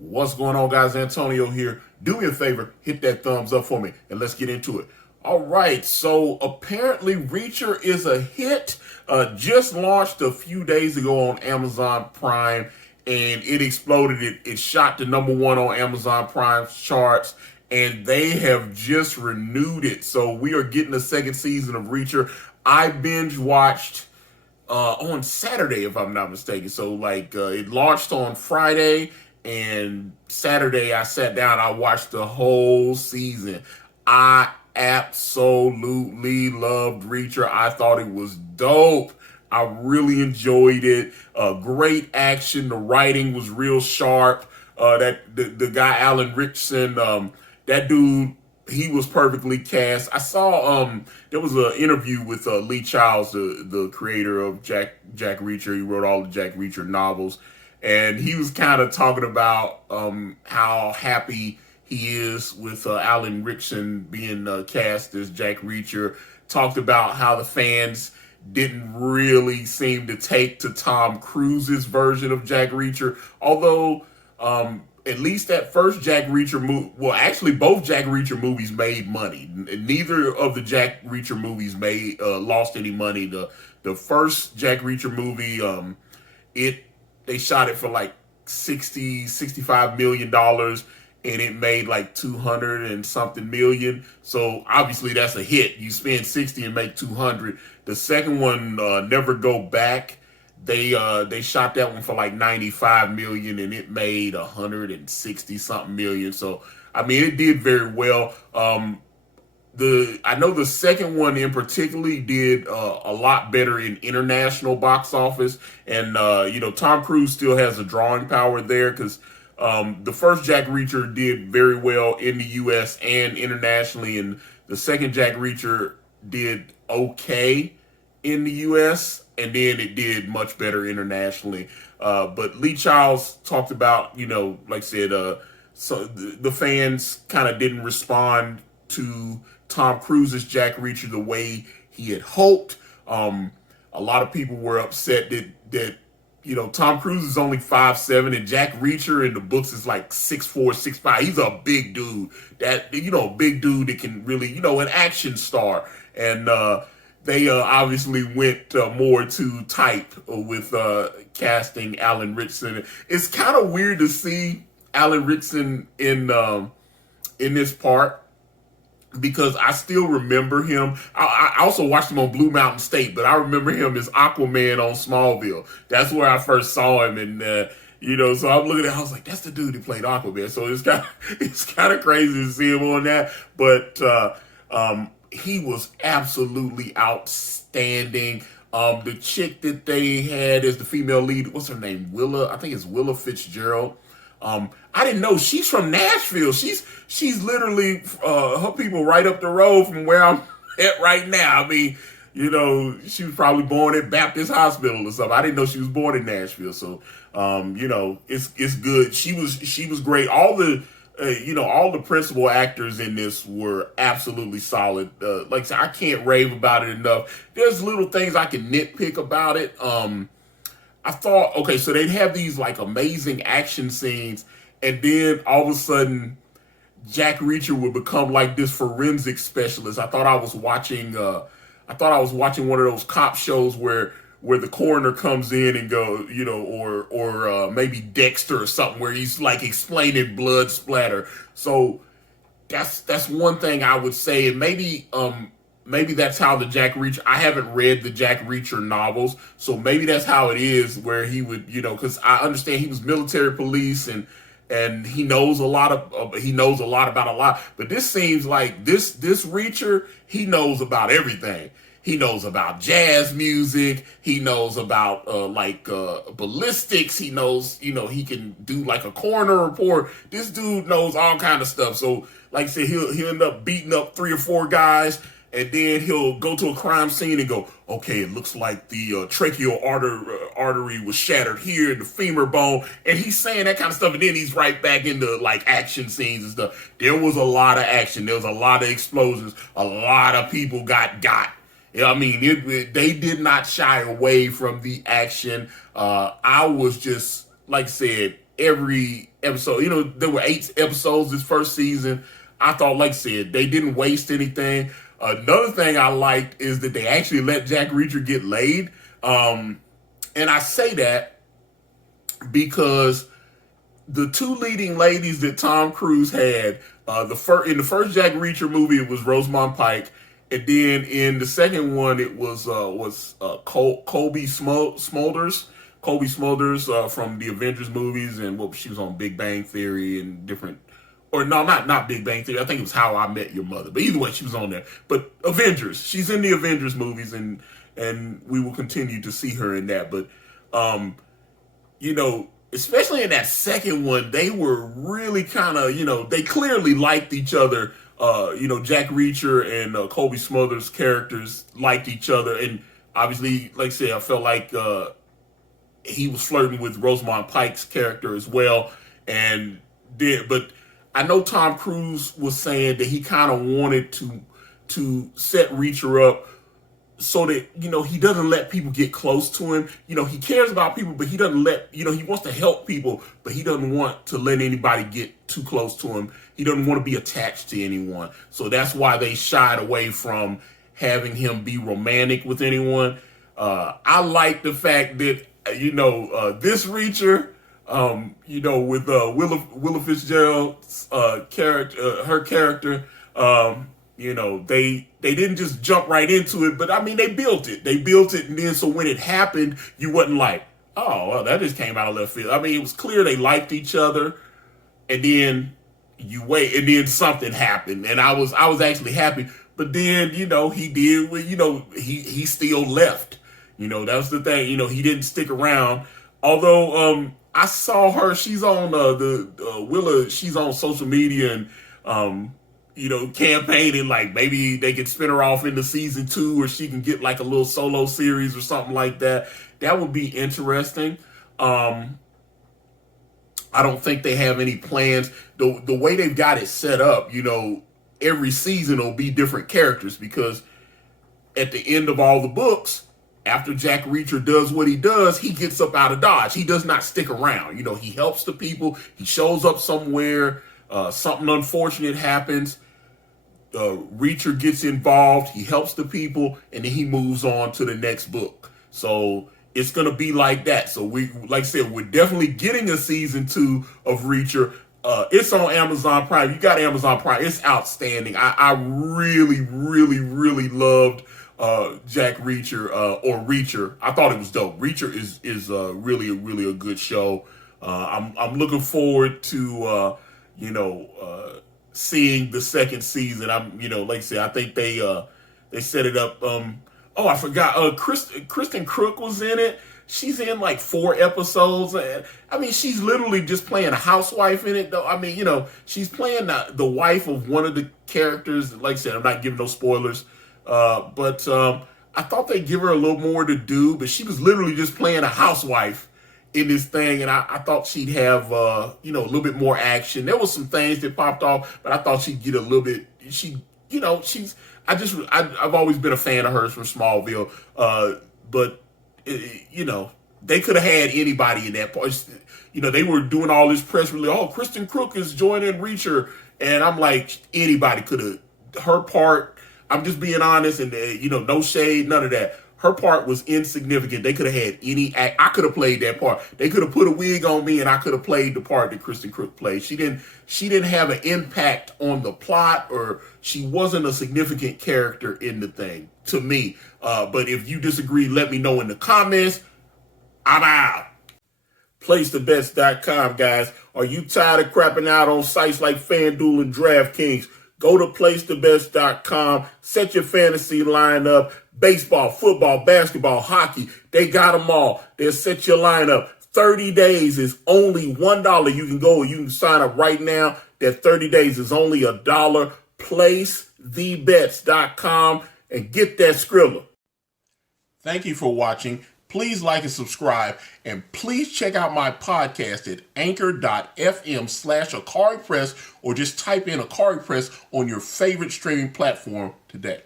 What's going on, guys? Antonio here. Do me a favor, hit that thumbs up for me, and let's get into it. All right, so apparently Reacher is a hit. Just launched a few days ago on Amazon Prime, and it exploded. It shot to #1 on Amazon Prime's charts, and they have just renewed it. So we are getting the second season of Reacher. I binge watched on Saturday, if I'm not mistaken. So it launched on Friday, and Saturday I sat down. I watched the whole season. I absolutely loved Reacher. I thought it was dope. I really enjoyed it. Great action. The writing was real sharp. That the guy Alan Ritchson, that dude, he was perfectly cast. I saw there was an interview with Lee Childs, the creator of Jack Reacher. He wrote all the Jack Reacher novels, and he was kind of talking about how happy he is with Alan Ritchson being cast as Jack Reacher. Talked about how the fans didn't really seem to take to Tom Cruise's version of Jack Reacher, although at least that first Jack Reacher movie, well, actually both Jack Reacher movies made money. Neither of the Jack Reacher movies made lost any money. The first Jack Reacher movie, they shot it for like 65 million dollars, and it made like 200 and something million. So obviously that's a hit. You spend 60 and make 200. The second one, Never Go Back, they shot that one for like 95 million, and it made 160 something million. So I mean, it did very well. I know the second one in particularly did a lot better in international box office, and Tom Cruise still has a drawing power there because the first Jack Reacher did very well in the U.S. and internationally, and the second Jack Reacher did okay in the U.S. and then it did much better internationally. But Lee Childs talked about, like I said, so the fans kind of didn't respond to Tom Cruise's Jack Reacher the way he had hoped. A lot of people were upset that Tom Cruise is only 5'7", and Jack Reacher in the books is like 6'4", 6'5". He's a big dude. Big dude that can really, an action star. And they obviously went more to type with casting Alan Ritchson. It's kind of weird to see Alan Ritchson in this part, because I still remember him. I also watched him on Blue Mountain State, but I remember him as Aquaman on Smallville. That's where I first saw him, and so I'm looking at. I was like, "That's the dude who played Aquaman." So it's kind of crazy to see him on that, but he was absolutely outstanding. The chick that they had as the female lead, what's her name? Willa. I think it's Willa Fitzgerald. I didn't know she's from Nashville. She's literally her people right up the road from where I'm at right now. I mean, she was probably born at Baptist Hospital or something. I didn't know she was born in Nashville. So, it's good. She was great. All the principal actors in this were absolutely solid. Like I said, I can't rave about it enough. There's little things I can nitpick about it. I thought, okay, so they'd have these like amazing action scenes, and then all of a sudden, Jack Reacher would become like this forensic specialist. I thought I was watching one of those cop shows where the coroner comes in and go, or maybe Dexter or something, where he's like explaining blood splatter. So that's one thing I would say, and maybe that's how the Jack Reacher. I haven't read the Jack Reacher novels, so maybe that's how it is, where he would, because I understand he was military police and he knows a lot about a lot. But this seems like this Reacher, he knows about everything. He knows about jazz music. He knows about ballistics. He knows, he can do like a coroner report. This dude knows all kind of stuff. So, like I said, he'll end up beating up 3 or 4 guys. And then he'll go to a crime scene and go, okay, it looks like the tracheal artery was shattered here in the femur bone. And he's saying that kind of stuff. And then he's right back into like action scenes and stuff. There was a lot of action. There was a lot of explosions. A lot of people got. I mean, they did not shy away from the action. I was just, like I said, every episode. There were 8 episodes this first season. I thought, like I said, they didn't waste anything. Another thing I liked is that they actually let Jack Reacher get laid. And I say that because the 2 leading ladies that Tom Cruise had, in the first Jack Reacher movie, it was Rosamund Pike, and then in the second one, it was Colby Smulders. Colby Smulders from the Avengers movies, and she was on Big Bang Theory and different. Or no, not Big Bang Theory. I think it was How I Met Your Mother. But either way, she was on there. But Avengers, she's in the Avengers movies, and we will continue to see her in that. But especially in that second one, they were really kind of, they clearly liked each other. Jack Reacher and Colby Smulders' characters liked each other, and obviously, like I said, I felt like he was flirting with Rosamund Pike's character as well, but I know Tom Cruise was saying that he kind of wanted to set Reacher up so that, he doesn't let people get close to him. He cares about people, but he doesn't he wants to help people, but he doesn't want to let anybody get too close to him. He doesn't want to be attached to anyone. So that's why they shied away from having him be romantic with anyone. I like the fact that, this Reacher, with Willa Fitzgerald's character, her character, they didn't just jump right into it, but I mean, they built it. And then so when it happened, you wasn't like, oh, well, that just came out of left field. I mean, it was clear they liked each other, and then you wait, and then something happened, and I was actually happy. But then, he did, he still left. That was the thing. He didn't stick around. Although I saw her, she's on Willa, she's on social media and campaigning like maybe they could spin her off into season 2, or she can get like a little solo series or something like that. That would be interesting. I don't think they have any plans. The way they've got it set up, every season will be different characters, because at the end of all the books, after Jack Reacher does what he does, he gets up out of Dodge. He does not stick around. He helps the people. He shows up somewhere. Something unfortunate happens. Reacher gets involved. He helps the people, and then he moves on to the next book. So it's going to be like that. So like I said, we're definitely getting a season 2 of Reacher. It's on Amazon Prime. You got Amazon Prime. It's outstanding. I really, really, really loved Jack Reacher, or Reacher. I thought it was dope. Reacher is really, really a good show. I'm looking forward to seeing the second season. Like I said, I think they set it up. I forgot. Kristen Crook was in it. She's in like 4 episodes. I mean, she's literally just playing a housewife in it, though. I mean, she's playing the wife of one of the characters. Like I said, I'm not giving no spoilers. But I thought they'd give her a little more to do, but she was literally just playing a housewife in this thing, and I thought she'd have a little bit more action. There was some things that popped off, but I thought she'd get a little bit. I've always been a fan of hers from Smallville, but they could have had anybody in that part. They were doing all this press release. Oh, Kristen Crook is joining Reacher, and I'm like, anybody could have. Her part, I'm just being honest, and no shade, none of that. Her part was insignificant. They could have had any act. I could have played that part. They could have put a wig on me, and I could have played the part that Kristen Crook played. She didn't have an impact on the plot, or she wasn't a significant character in the thing to me. But if you disagree, let me know in the comments. I'm out. PlaceTheBets.com, guys. Are you tired of crapping out on sites like Fanduel and Draftkings? Go to PlaceTheBets.com. Set your fantasy lineup. Baseball, football, basketball, hockey. They got them all. They'll set your lineup. 30 days is only $1. You can go, you can sign up right now. That 30 days is only $1. PlaceTheBets.com and get that Skrilla. Thank you for watching. Please like and subscribe, and please check out my podcast at anchor.fm/AkariPress, or just type in Akari Press on your favorite streaming platform today.